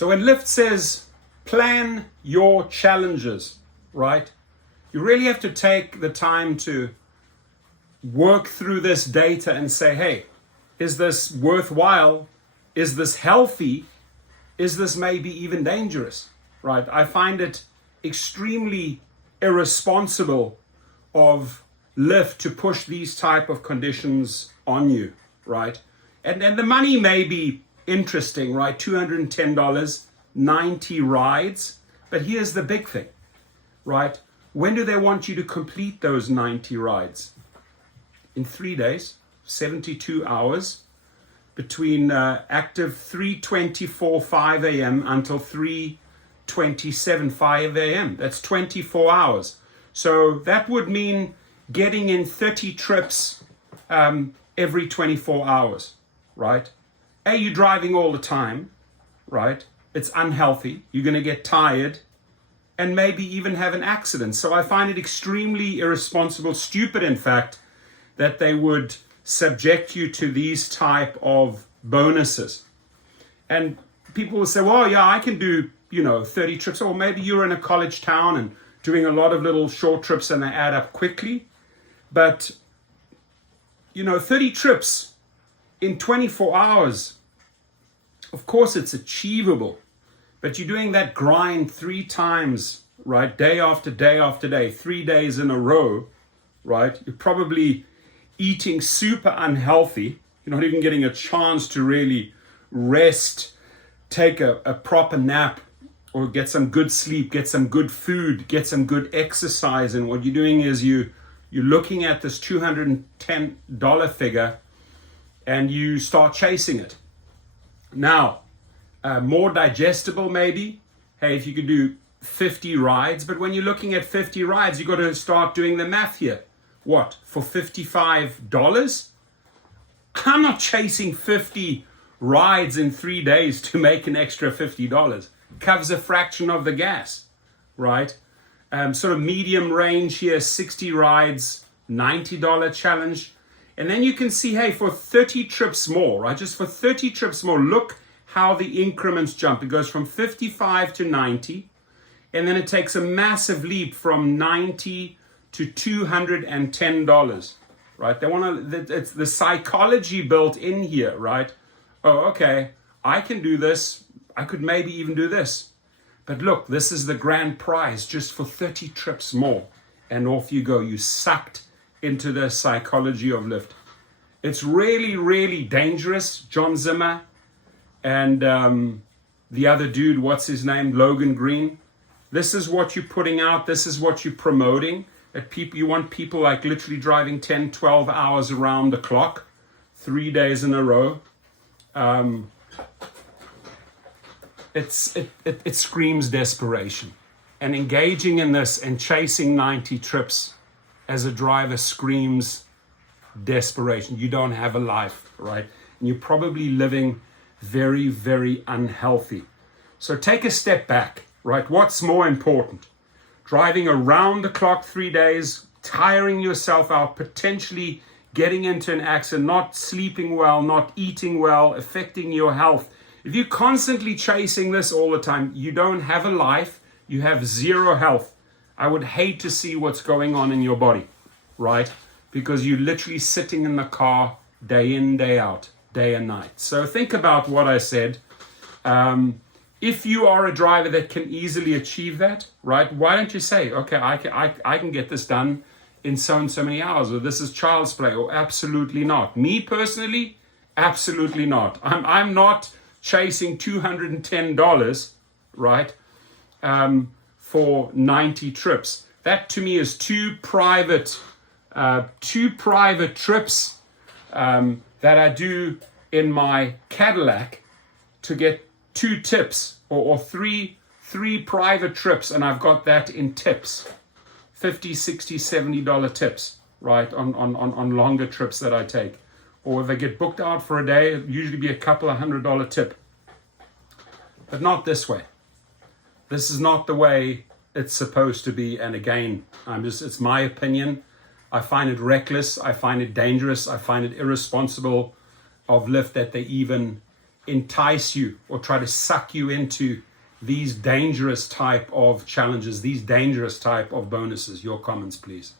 So when Lyft says plan your challenges, right? You really have to take the time to work through this data and say, hey, is this worthwhile? Is this healthy? Is this maybe even dangerous, right? I find it extremely irresponsible of Lyft to push these type of conditions on you, right? And the money may be interesting, right? $210, 90 rides. But here's the big thing, right? When do they want you to complete those 90 rides? In 3 days, 72 hours, between active 3:24 5 a.m. until 3:27 5 a.m. That's 24 hours. So that would mean getting in 30 trips every 24 hours, right? You're driving all the time, right? It's unhealthy. You're going to get tired and maybe even have an accident. So I find it extremely irresponsible, stupid in fact, that they would subject you to these type of bonuses. And people will say, well, yeah, I can do, 30 trips. Or maybe you're in a college town and doing a lot of little short trips and they add up quickly. But, 30 trips in 24 hours, of course it's achievable. But you're doing that grind 3 times, right? Day after day after day, 3 days in a row, right? You're probably eating super unhealthy. You're not even getting a chance to really rest, take a proper nap, or get some good sleep, get some good food, get some good exercise. And what you're doing is you're looking at this $210 figure and you start chasing it. Now, more digestible maybe. Hey, if you could do 50 rides, but when you're looking at 50 rides, you got to start doing the math here. What, for $55? I'm not chasing 50 rides in 3 days to make an extra $50. Covers a fraction of the gas, right? Sort of medium range here, 60 rides, $90 challenge. And then you can see, hey, for 30 trips more, right? Just for 30 trips more, look how the increments jump. It goes from 55 to 90, and then it takes a massive leap from 90 to $210, right? They want to, it's the psychology built in here, right? Oh, okay, I can do this. I could maybe even do this. But look, this is the grand prize just for 30 trips more. And off you go. You sucked into the psychology of Lyft. It's really, really dangerous. John Zimmer and the other dude, what's his name? Logan Green. This is what you're putting out. This is what you're promoting. That people, you want people like literally driving 10, 12 hours around the clock, 3 days in a row. It screams desperation. And engaging in this and chasing 90 trips as a driver screams desperation. You don't have a life, right? And you're probably living very, very unhealthy. So take a step back, right? What's more important? Driving around the clock 3 days, tiring yourself out, potentially getting into an accident, not sleeping well, not eating well, affecting your health. If you're constantly chasing this all the time, you don't have a life, you have zero health. I would hate to see what's going on in your body, right? Because you're literally sitting in the car day in, day out, day and night. So think about what I said. If you are a driver that can easily achieve that, right? Why don't you say, okay, I can get this done in so and so many hours, or this is child's play, or absolutely not. Me personally, absolutely not. I'm not chasing $210, right, for 90 trips. That to me is two private trips that I do in my Cadillac to get 2 tips or three private trips, and I've got that in tips, $50, $60, $70 tips, right, on longer trips that I take. Or if I get booked out for a day, it'll usually be a couple of $100 tip. But not this way. This is not the way it's supposed to be. And again, it's my opinion. I find it reckless. I find it dangerous. I find it irresponsible of Lyft that they even entice you or try to suck you into these dangerous type of challenges, these dangerous type of bonuses? Your comments, please.